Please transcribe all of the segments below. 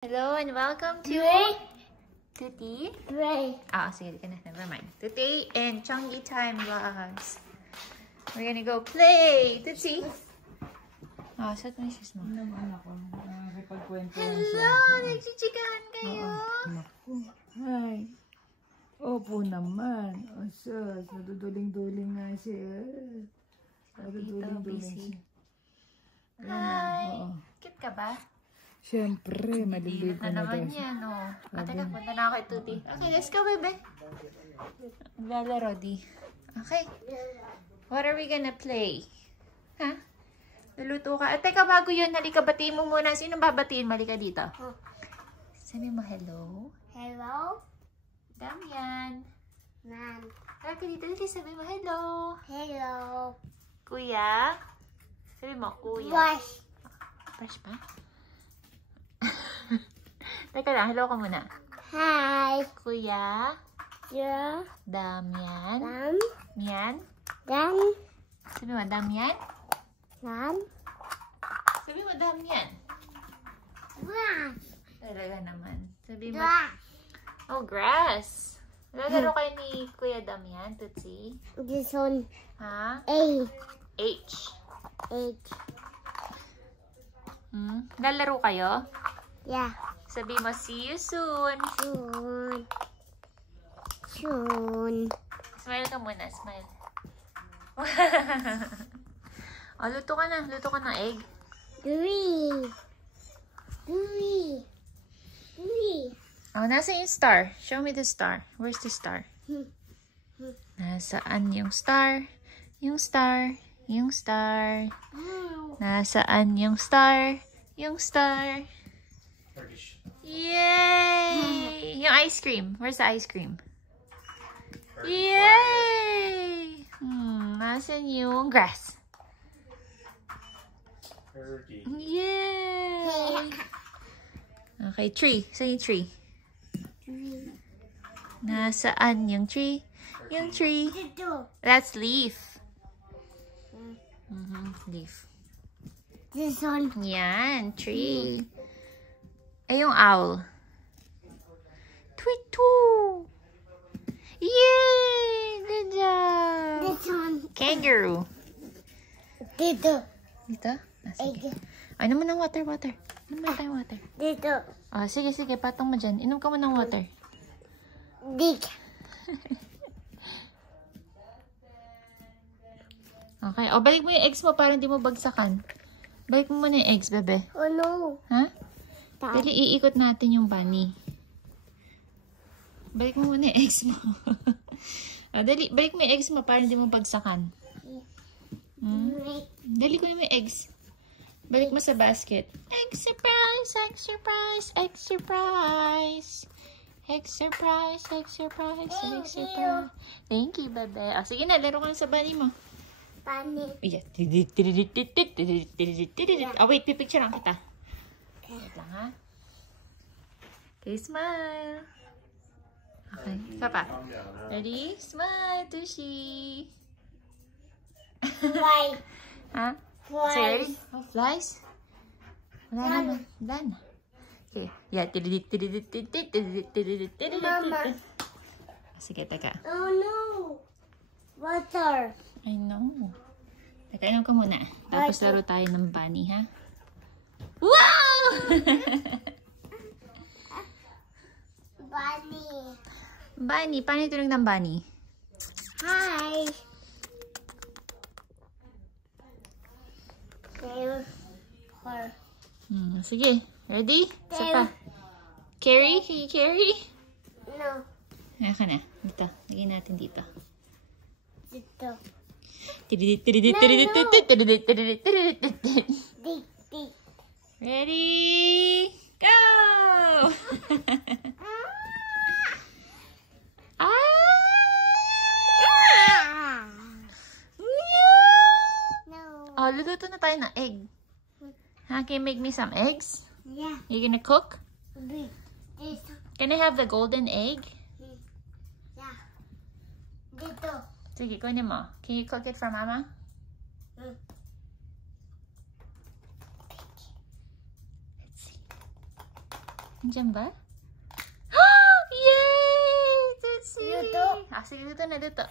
Hello and welcome to Tuti. Sige ka na. Never mind. Tuti and Chungy Time Vlogs. We're gonna go play. Tuti. Saan mo yung shoes mo? Hello! Nagchichikahan kayo! Hi! Opo naman. O sus, naduduling-duling nga siya. Naduduling-duling siya. Hi! Cute ka ba? Siyempre, maliliit na naman yan, oh. Teka, punta na ako kay Tuti. Okay, let's go, bebe. Maglalaro, di. Okay. What are we gonna play? Ha? Luluto ka. Teka, bago yun, halika, batiin mo muna. Sino babatiin? Malika dito. Sabi mo, hello? Hello? Damian. Ma'am. Halika dito, dito. Sabi mo, hello. Hello. Kuya. Sabi mo, kuya. Wash. Fresh pa? Teka lang, hello ka muna. Hi. Kuya. Yeah. Damian. Ma'am. Mian. Sabi mo, Damian. Ma'am. Sabi mo, Damian. Wash. Talaga naman. Sabi mo, Wash. oh, grass. Lalaro kayo ni Kuya Damian, Tutsi. This one. Ha? A. H. H. Lalaro kayo? Yeah. Sabi mo, see you soon. Soon. Soon. Smile ka muna, smile. Oh, luto ka na. Luto ka ng egg. Three. Oh, nasa yung star? Show me the star. Where's the star? Nasaan yung star? Yung star. Yung star. Nasaan yung star? Yung star. Yay! Yung ice cream. Where's the ice cream? Yay! Nasaan yung grass? Yay! Okay, tree. Saan yung tree? Nasaan yung tree? Yung tree. That's leaf. Leaf. This one. Yan, tree. Ay, yung owl. Tweet-two! Yay! Good job! This one. Kangaroo. Dito. Dito? Sige. Egg. Ay, inom mo ng water. Inom mo tayong water. Dito. Sige. Patong mo dyan. Inom ka mo ng water. Dik. Okay. O, balik mo yung eggs mo para hindi mo bagsakan. Balik mo muna yung eggs, bebe. Oh no. Ha? Dali, iikot natin yung bunny. Balik mo muna yung eggs mo. Dali, balik mo yung eggs mo para hindi mo bagsakan. Dali ko na yung eggs. Balik mo sa basket. Egg surprise! Egg surprise! Egg surprise! Egg surprise! Egg surprise! Egg surprise! Thank you, bebe. Sige na, laro ka na sa bunny mo. Bunny. Yeah. Wait, pipicture lang kita. Wait lang, ha? Okay, smile. Okay, isa pa. Ready? Smile, Tushi. Fly. Ha? Fly. So, ready? Oh, flies? Wala naman. Wala na. Okay. Yeah. Mama. Sige, teka. Oh no. Water. I know. Teka, inom ka muna. Tapos laro tayo ng bunny, ha? Wow! Bunny. Bunny. Paano itunog ng bunny? Hi. Her. Sige. Ready? Isa pa. Carry? Can you carry? No. Ayan ka na. Dito. Lagyan natin dito. Dito. Dik. Ready? Go! No. Oh, luluto na tayo ng egg. Can you make me some eggs? Yeah. You gonna cook? This. Can I have the golden egg? Yeah. Dito. Sige, kunin mo. Can you cook it for Mama? Let's see. Nandiyan ba? Yay! Tutsi! Luto. Ah, sige, luto na, luto.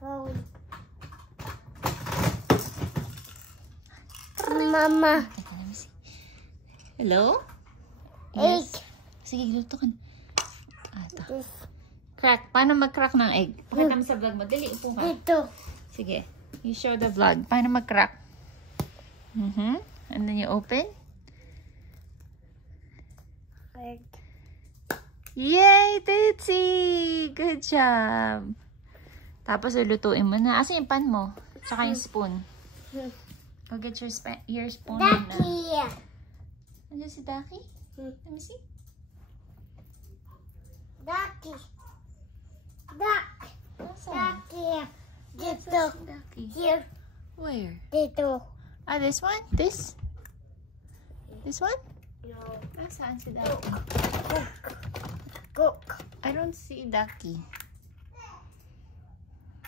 Phone. Mama. Teka, let me see. Hello? Egg. Sige, luto ka na. Ah, ito. This. Crack. Paano mag-crack ng egg? Pakita mo sa vlog mo. Dali, upo ka. Dito. Sige. You show the vlog. Paano mag-crack? And then you open. Egg. Yay, Tutsi! Good job. Tapos lulutuin mo na. Asa yung pan mo? Tsaka yung spoon. Go get your spoon. Ducky. Ano si Ducky? Let me see. Ducky. Duck. Nasaan? Ducky. Dito. Nasaan si Ducky? Here. Where? Dito. Ah, this one? This? This one? No. Nasaan si Ducky? Cook. I don't see Ducky.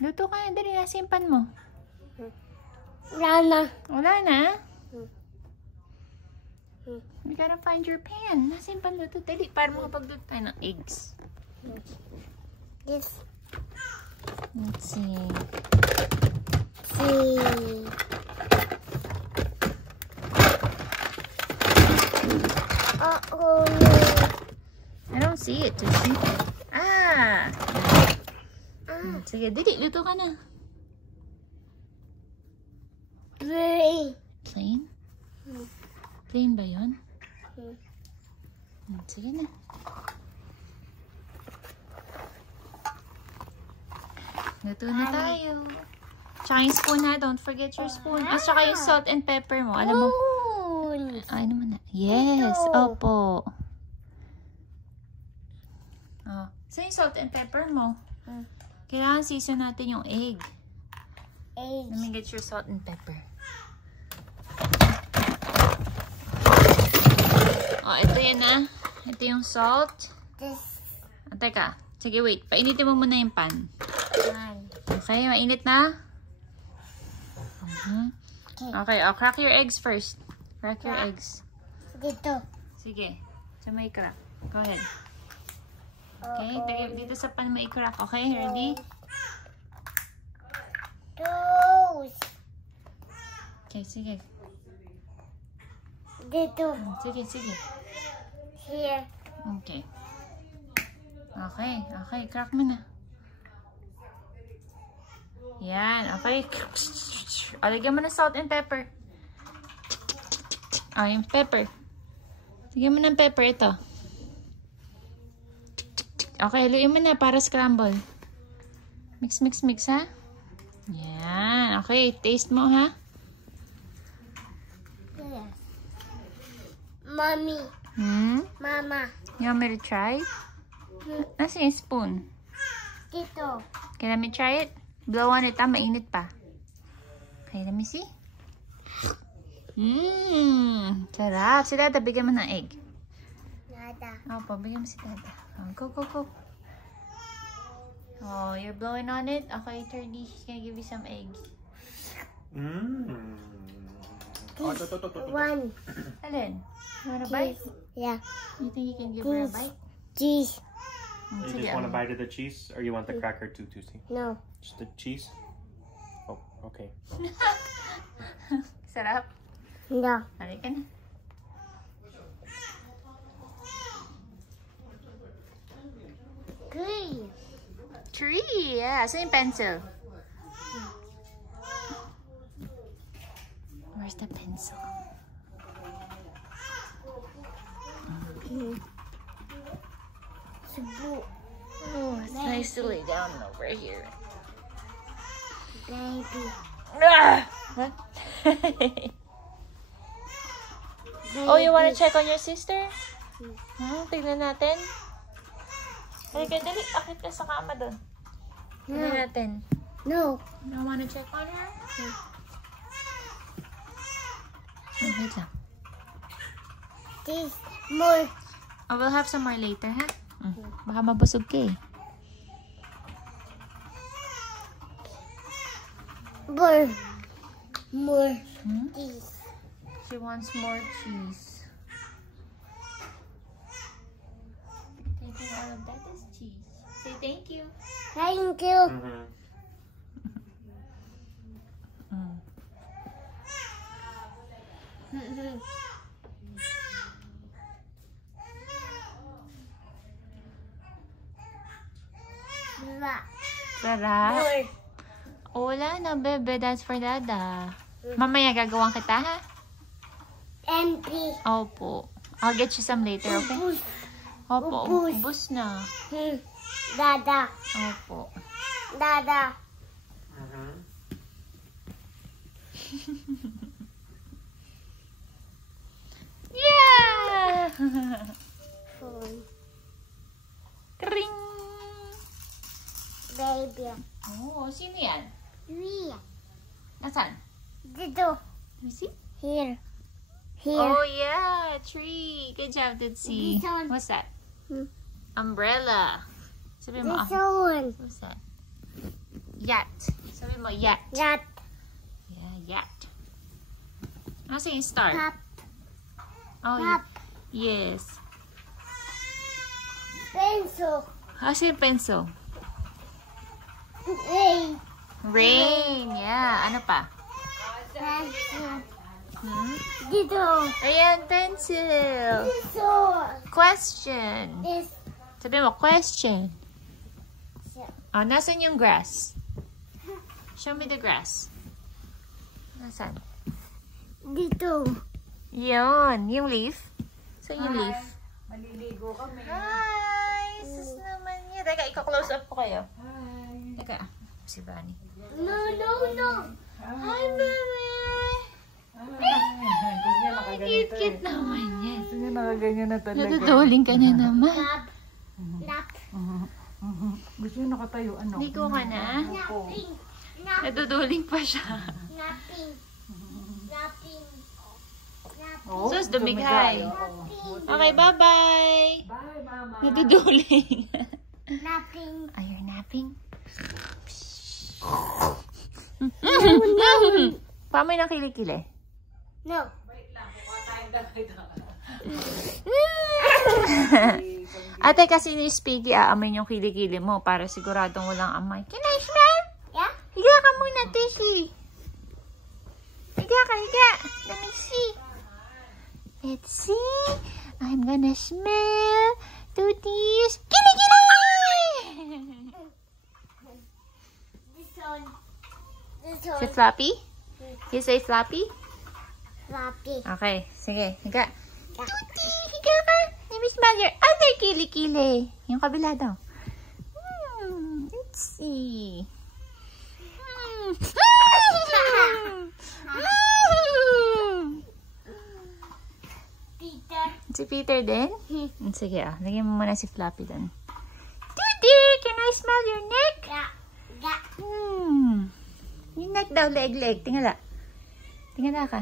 Luto ka na. Dali, nasa yung pan mo. Lana. Wala na. We gotta find your pan. Nasa yung pan luto? Dali, para makapagluto tayo ng eggs. This. Let's see. See. Oh no. I don't see it, Tutsi. Ah! Sige, dali, luto ka na. Three. Plain? Plain ba yun? Sige na. Luto na tayo. Tsaka yung spoon ha. Don't forget your spoon. At tsaka yung salt and pepper mo. Alam mo. Spoon. Ay naman na. Yes. Ito. Opo. Oh. So yung salt and pepper mo. Kailangan season natin yung egg. Egg. Let me get your salt and pepper. Oh, ito yan ah. Ito yung salt. This Ah, teka. Sige, wait. Painitin mo muna yung pan. one. Okay, mainit na? Okay, I'll crack your eggs first. Crack your eggs. Dito. Sige. So may crack. Go ahead. Okay, dito sa pan mo i-crack. Okay, ready? Toast. Okay, sige. Dito. Sige. Here. Okay. Okay, crack mo na. Yan, okay. O, lagyan mo ng salt and pepper. O, yung pepper. Lagyan mo ng pepper ito. Okay, haluin mo na para scramble. Mix, ha? Yan. Okay, taste mo, ha? Here. Mommy. Mama. You want me to try? Nasa yung spoon? Dito. Okay, let me try it. Blow on it, mainit pa. Okay, let me see. Sarap. Si Dada, bigyan mo ng egg. Nada. Opo, bigyan mo si Dada. Oh, go. Oh, you're blowing on it? Okay, Turdy, she's gonna give you some eggs. One. Alin? You wanna bite? Yeah. You think you can give her a bite? Cheese. You Sige, just want a bite of the cheese, or you want the cracker too, Tusi? No. Just the cheese? Oh, okay. Sarap. No. Halika na. Green. Tree! Yeah, same pencil. Where's the pencil? Subu. Oh, it's nice to lay down over here. Baby. Ah! What? Oh, you want to check on your sister? Tignan natin. Halika, dali. Akit ka sa kama doon. Tignan natin. No. You want to check on her? Oh, wait lang. This more. Oh, we'll have some more later, ha? Baka mabusog ka eh. More. More. This. She She wants more cheese. Taking all of that is cheese. Say thank you. Thank you. Mm-hmm. Sarap. Oh, wala na, bebe. That's for Dada. Mamaya gagawan kita, ha? Empty. Opo. I'll get you some later, okay? Opo, ubus na. Dada. Opo. Dada. Mm-hmm. Yeah! Phone. Kring! Baby. Oh, sino yan? We. Nasaan? Dito. Let me see. Here. Here. Oh, yeah. Tree. Good job, Ditsy. This one. What's that? Hmm. Umbrella. Sabi mo, This one. what's that? Yacht. Sabi mo, yacht. That. Yeah, yacht. Nasa yung star? Pop. Oh, Pop. yes. Pencil. Nasa yung pencil? Rain. Rain. Yeah. Ano pa? Pencil. Hmm? Dito. Ayan, pencil. Dito. Question. This. Sabi mo, question. Oh, nasan yung grass? Show me the grass. Nasan? Dito. Yun. Yung leaf. So, yung leaf. Maliligo kami. Hi! Sus naman niya. Teka, ika-close up ko kayo. Hi. Teka, si Bunny. No, no, no. Hi, baby! Gusto niya nakaganito Cute naman yan. Gusto niya nakaganyan na talaga. Natutuling ka na naman. Nap. Nap. Gusto niya nakatayo. Ano? Ligo ka na? Napping. Nap. Natutuling pa siya. Napping. Napping. Oh, Sus, dumighay. Oo. Okay, bye-bye! Bye, Mama. Natutuling. Napping. Are you napping? Pamoy ng kilikili. No. Ate, kasi ni Speedy, aamin yung kilikili mo para siguradong walang amay. Can I smell? Yeah? Higa ka muna, Tishi. Higa ka, higa. Let me see. Let's see. I'm gonna smell Tooties. Kilikili! This one. This Si one. Floppy? You say Floppy? Floppy. Okay, sige, higa. Yeah. Tuti, higa ka. Let me smell your other kilikili. Yung kabila daw. Let's see. Peter. Si Peter din? Sige lagyan mo muna si Floppy din. Tuti, can I smell your neck? Yeah. Yeah. Yung neck daw, leg. Tingala. Tingala ka.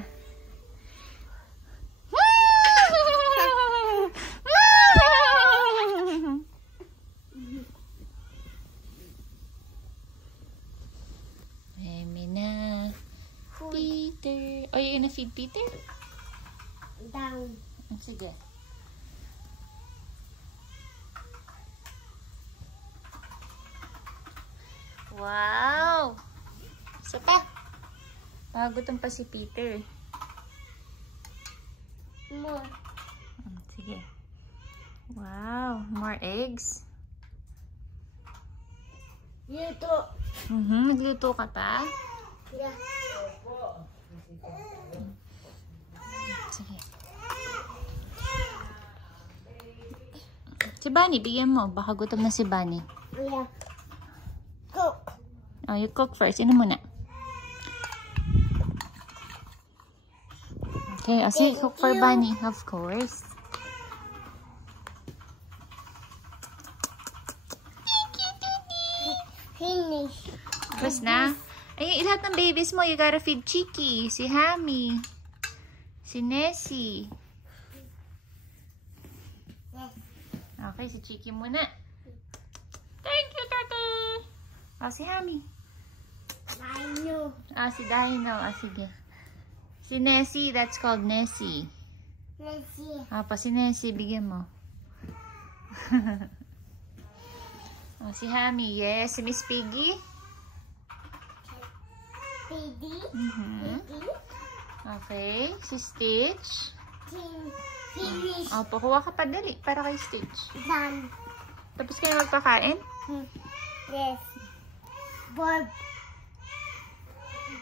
Eme na. Peter. Oh, you're gonna feed Peter? Down. Sige. Wow! Isa pa. Gutom pa si Peter. More. Sige. Wow! More eggs. Dito. Nagluto ka pa? Yeah. Sige. Si Bunny, bigyan mo. Baka gutom na si Bunny. Yeah. Cook. Oh, you cook first. Sino muna? Okay, sige, cook for Bunny. Of course. Finish. Tapos na. Ay, lahat ng babies mo, you gotta feed Chiki, si Hammy, si Nessie. Okay, si Chiki muna. Thank you, Tati! Si Hammy. I know. Si Dino. Sige. Si Nessie, that's called Nessie. Let's see. Apa, si Nessie, bigyan mo. Oh, si Hammy, yes. Si Miss Piggy. Baby. Baby. Okay. Si Stitch. Finish. Opo, kuha ka pa dali para kay Stitch. Done. Tapos kayo magpakain? Yes. Bob.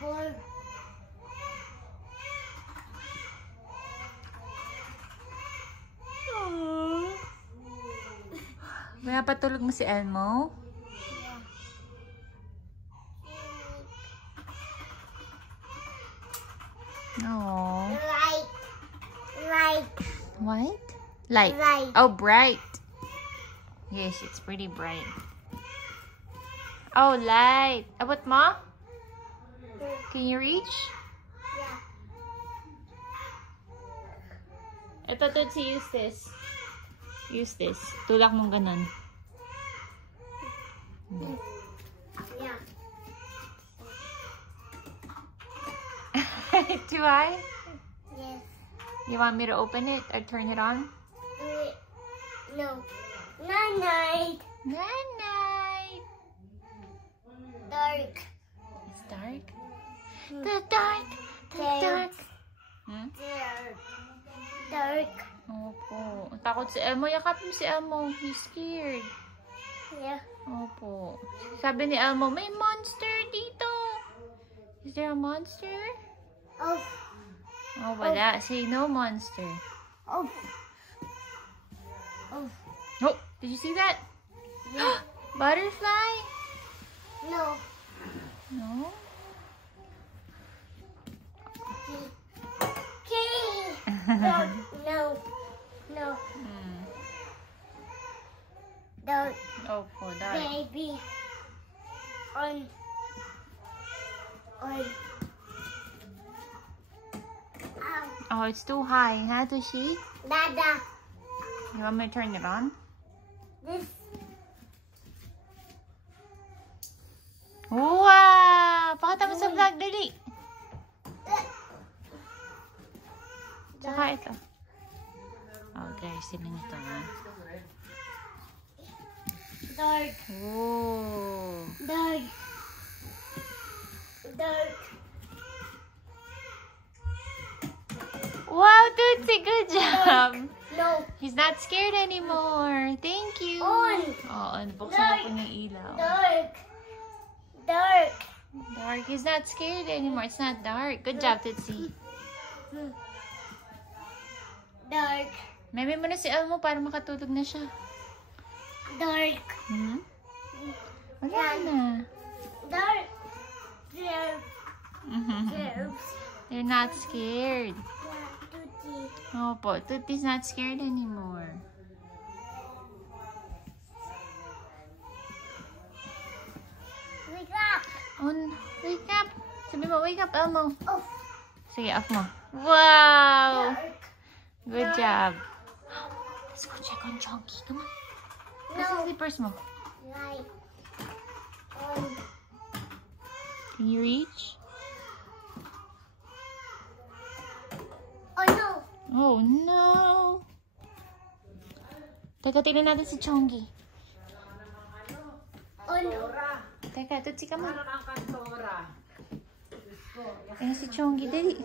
Bob. Kaya patulog mo si Elmo? Oh. Light. Light. White? Light. Light. Oh, bright. Yes, it's pretty bright. Oh, light. Abot mo? Can you reach? Yeah. Ito, Tutsi, use this. Use this. Tulak mong ganun. Yeah. Too high? Yes. You want me to open it or turn it on? No. Night. Night night. Dark. It's dark. The dark. The dark. Hmm? Dark. Dark. Opo. Takot si Elmo. Yakap mo si Elmo. He's scared. Yeah. Opo. Sabi ni Elmo, may monster dito. Is there a monster? Oh. Oh, wala. Say no monster. Oh. Oh. Oh, did you see that? Yeah. Butterfly? No. No? King. No. No. No. Dark. Opo, dark. Baby. On. Oh, it's too high. Huh, Tushi? Dada. You want me to turn it on? This. Wow! Pakita mo sa vlog, dali. Saka ito. Oh, guys, sino nito, ha? Dark. Oh. Dark. Dark. Wow, Tootsie, good job. No. He's not scared anymore. Thank you. On. Oo, nabuksan na po yung ilaw. Dark. Dark. Dark. He's not scared anymore. It's not dark. Good job, Tootsie. Dark. Meme mo na si Elmo para makatulog na siya. Dark. Hmm? Wala na. Dark. Dark. They're not scared. Tutti. Opo, Tootie's not scared anymore. Wake up. Wake up. Sabi mo, wake up, Elmo. Oh. Sige, off mo. Wow! Dark. Good job. Let's go check on Chunky. Come on. Nasa No. slippers mo. Light. On. Can you reach? Oh no. Oh, no. Teka, tingnan natin si Chongi. Oh no. Teka, Tutsi ka mo. Ayan si Chongi, dali.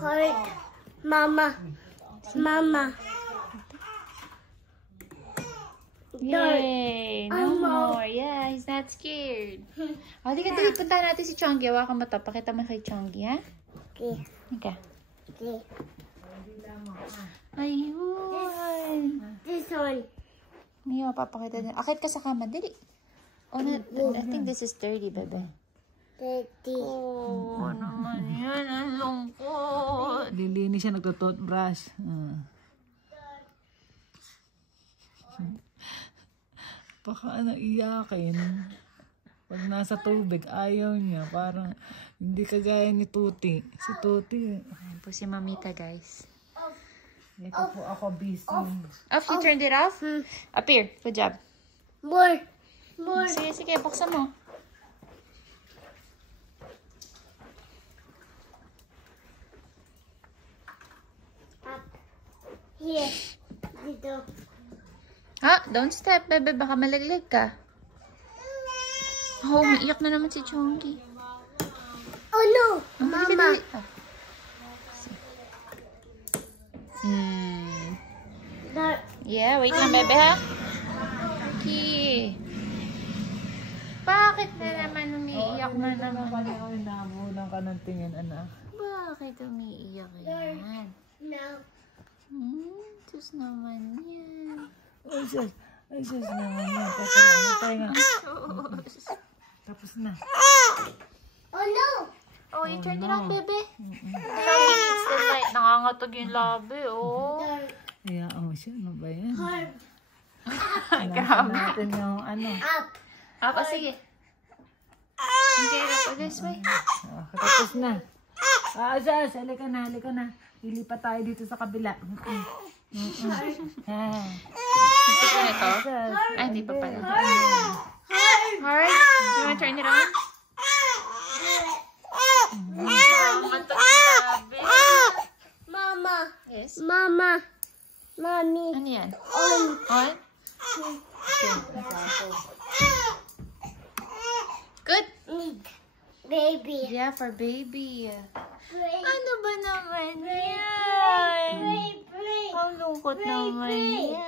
Heart. Mama. Mama. Yay! No Elmo. more. Yeah, he's not scared. O, di ka, dali. Punta natin si Chongi. Hawakan mo to. Pakita mo kay Chongi, ha? Okay. Ika. Okay. Ayun. This one. Hindi mapapakita din. Akit ka sa kama. Dali. Oh, I think this is dirty, bebe. Daddy. Oh, naman yan. Ang lungkot. Lilinis siya nagtotoothbrush. Baka iyakin. Pag nasa tubig, ayaw niya. Parang hindi kagaya ni Tuti. Si Tuti. Ayan po si Mamita, guys. Ito po ako busy. Off, you turned it off? Up here. Good job. More. More. Sige, sige. Buksan mo. Up. Here. Dito. Ha? Don't step, bebe. Baka malaglag ka. Oh, umiiyak na naman si Chongi. Oh no. Mama. Mama. Dark. Yeah, wait lang, bebe, ha? Okay. Bakit na naman umiiyak na naman? Kaya ako inabunan ka ng tingin, anak. Bakit umiiyak yan? No. Sus naman yan. Ay, sus. Ay, sus naman yan. Teka lang, hintay nga. Tapos na. Oh no. Oh, you turned it on, bebe. Chongi needs the light. Nangangatog yung labi, oh. Dark. Hayaan mo siya. Ano ba yan? Hard. Grabe. natin yung ano. Up. Apa, sige. Okay, po this way. Tapos na. Sus. Halika na, halika na. Lilipat tayo dito sa kabila. Hindi ko na ito. Ay, hindi pa pala. Hard? You wanna turn it on? Nangangatog yung labi. Mama. Yes. Mama. Mommy. Ano yan? On. On? Good? Need. Baby. Yeah, for baby. Pray. Ano ba naman yan? Pray. Pray. Ang lungkot naman yan.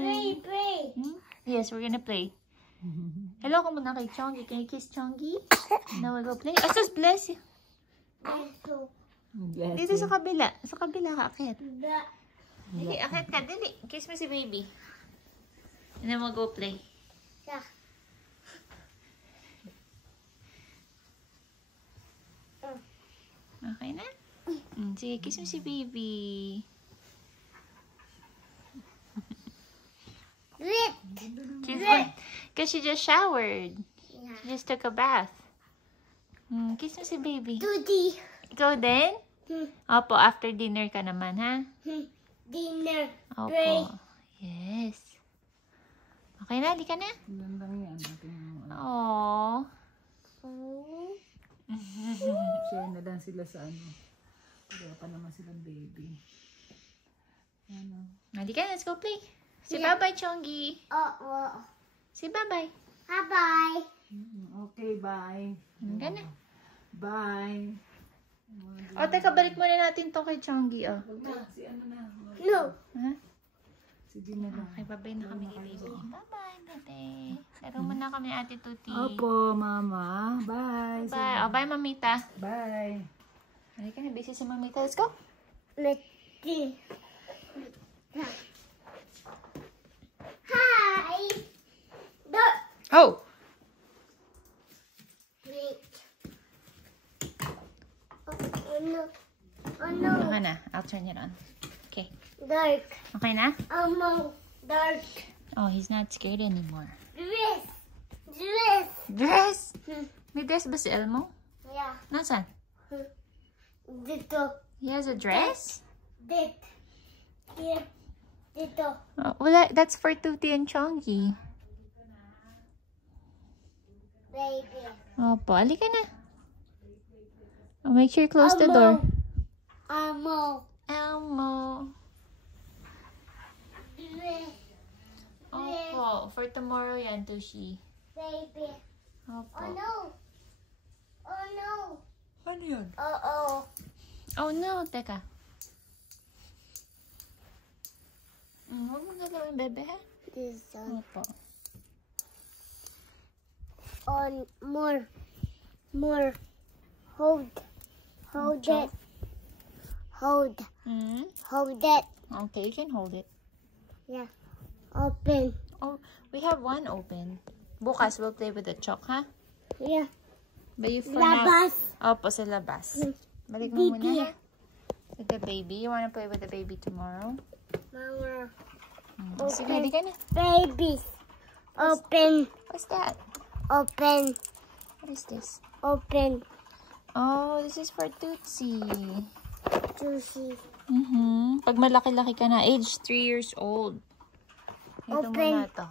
Pray. Pray. Yes, we're gonna play. Hello ka muna kay Chongi. Can you kiss Chongi? Now we'll go play. Asus, bless you. Bless Dito you. sa kabila. Sa kabila ka, akit. The. Dili, akit ka. Dili. Kiss mo si baby. And then we'll go play. Yeah. Okay na? Sige, kiss mo si baby. Lit. She's because she just showered. She just took a bath. Kiss mo si baby. Tutti. Ikaw din? Opo, after dinner ka naman, ha? Dinner. Opo. Pray. Yes. Okay na, di ka na? Gandang yan. Natin yung ano. Aww. Share na lang sila sa ano. Kaya pa naman silang baby. Ano. Di ka na, let's go play. Say bye-bye, Chongi. Oh. Say bye-bye. Bye. Okay, bye. Ka na. Bye. O, teka, balik muna natin to kay Chongi, oh. Wag na, si ano na. No. Ha? Si Gina lang. Okay, bye-bye na kami kay baby. Bye-bye, bebe. Laro muna kami, Ate Tuti. Opo, mama. Bye. Bye. O, bye, Mamita. Bye. Halika na, busy si Mamita. Let's go. Letty. Hi. Look. Oh! Wait. Oh no. Oh no. Okay na. I'll turn it on. Okay. Dark. Okay na? Dark. Oh, he's not scared anymore. Dress. Dress? May dress ba si Elmo? Yeah. Nasaan? Dito. He has a dress? Here. Dito. Oh, wala. That's for Tuti and Chongi. Baby. Opo, halika na. Oh, make sure you close the door. Elmo. Dress. Opo, for tomorrow yan, Tushi. Baby. Opo. Oh no. Oh no. Ano yun? Oh. Oh no, teka. Huwag mo galawin, bebe, ha? This one. Opo. On more. Hold it. Hold it. Okay, you can hold it. Yeah. Open. Oh, we have one open. Bukas, we'll play with the chalk, ha? Yeah. But you for now... Labas. Opo, sa labas. Balik mo muna, ha? With the baby. You wanna play with the baby tomorrow? Mama. Sige, di ka na. Baby. Open. What's that? Open. What is this? Open. Oh, this is for Tootsie. Juicy. Pag malaki-laki ka na, age 3 years old. Ito Open. muna to.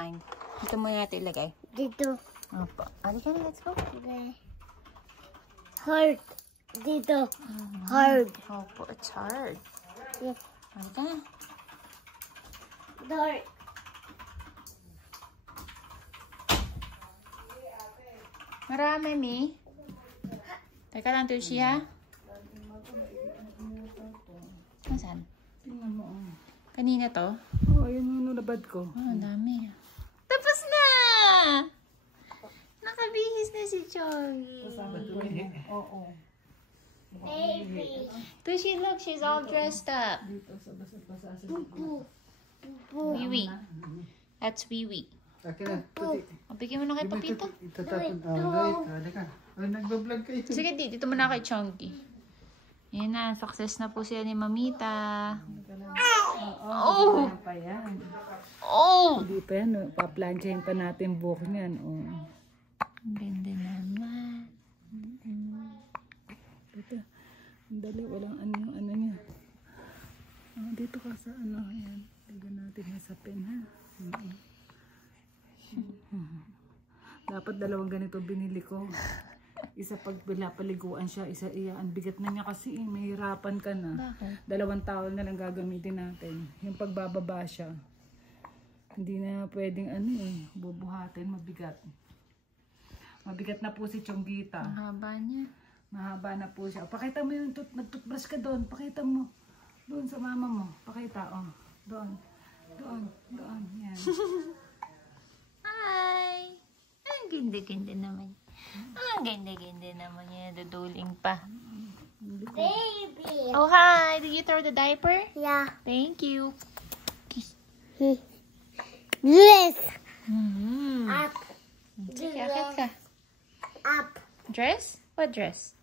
find? Dito muna natin ilagay. Dito. Opo. Halika na, let's go. Okay. Hard. Dito. Hard. Opo, it's hard. Yes. Halika na. Dark. Marami, Mi. Teka lang, Tushi, ha? Nasaan? Tingnan mo. Kanina to? Oh, ayun yung nabad ko. Oh, ang dami. Tapos na! Nakabihis na si Choggy. Oo. Baby. Tushi, look, she's all dressed up. Dito sa basa-basa sa Wiwi. That's Wiwi. Akin na, tuti. O, bigyan mo na kay Papito. Itatapon. Right. Halika. Nagbablog kayo. Sige, dito mo na kay Chonky. Yan na, success na po siya ni Mamita. Oh! pa yan. Oh! Hindi pa yan. Paplansyahin pa natin buhok niyan. Oh. Ang ganda naman. Dito. Ang dali. Walang ano niya. Oh, dito ka sa ano. Ayan. Lagyan natin yan sa pen, ha? Dapat dalawang ganito binili ko. Isa pag paliguan siya, isa iya. Ang bigat na niya kasi mahirapan ka na. Bakit? 2 towel na lang gagamitin natin. Yung pagbababa siya. Hindi na pwedeng bubuhatin, mabigat. Mabigat na po si Chonggita. Ang haba niya. Mahaba na po siya. Pakita mo yung nagtutbrush ka doon. Pakita mo. Doon sa mama mo. Pakita, oh. Doon. Doon. Yan. Hi! Ang ganda-ganda naman. Ang ganda-ganda naman niya. Duduling pa. Baby. Oh, hi! Did you throw the diaper? Yeah. Thank you. Yes. Mm-hmm. Up. Sige, akit ka. Up. Dress? What dress?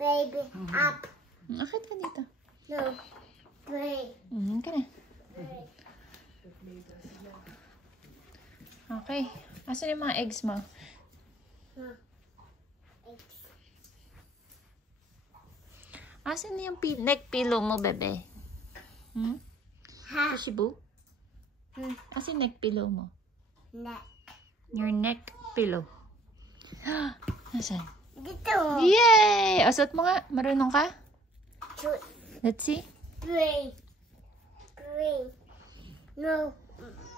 Baby. Up. Akit ka dito. No. Play. Ka na. Okay. Asan yung mga eggs mo? Asan yung neck pillow mo, bebe? Ha. Tushibu? Asan yung neck pillow mo? Neck. Your neck pillow. Asan? Dito. Yay! Asot mo nga. Marunong ka? Shoot. Let's see. Play. Play. No.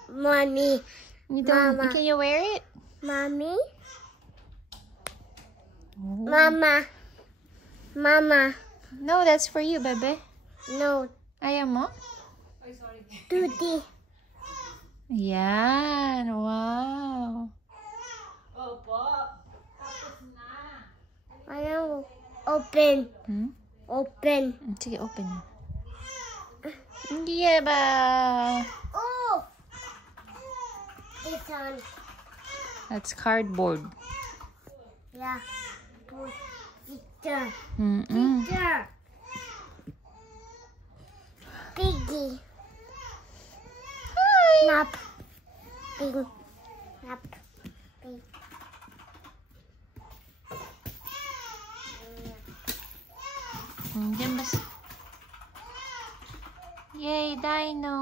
Mommy. You don't, Mama. can you wear it? Mommy. Oh. Mama. Mama. No, that's for you, bebe. No. Ayaw mo? Tuti. Yan. Wow. Ayaw. Open. Hmm? Open. Sige, open mo. Hindi ba? Oh. This one. That's cardboard. Yeah. Put picture. Mm-mm. Picture. Piggy. Hi! Nap. Pig. Nap. Pig. Diyan bas. Yay, dino.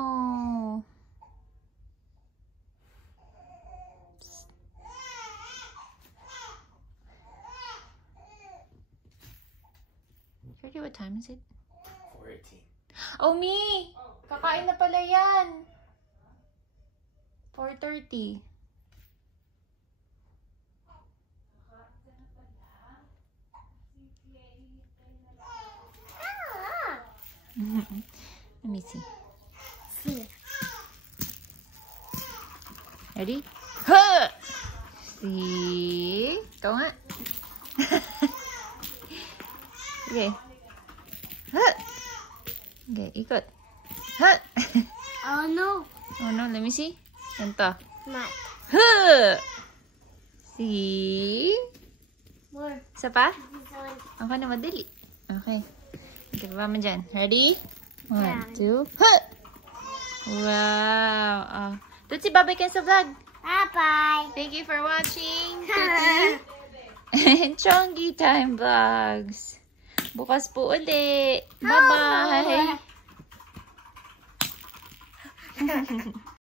Fergie, what time is it? 4:18. Oh, me! Kakain na pala yan. 4:30. Let me see. See. Ready? Huh! See? Ikaw nga. Okay. Huh! Okay, ikot. Huh! Oh no. Oh no, let me see. Ganito. Mat. Huh! See? More. Isa pa? This one. Ako na madali. Okay. Okay, baba mo dyan. Ready? 1, Yeah. 2, huh! Wow. Oh. Tutsi, babay ka sa vlog. Bye-bye. Thank you for watching. Tuti. And Chongy Time Vlogs. Bukas po ulit. Bye-bye.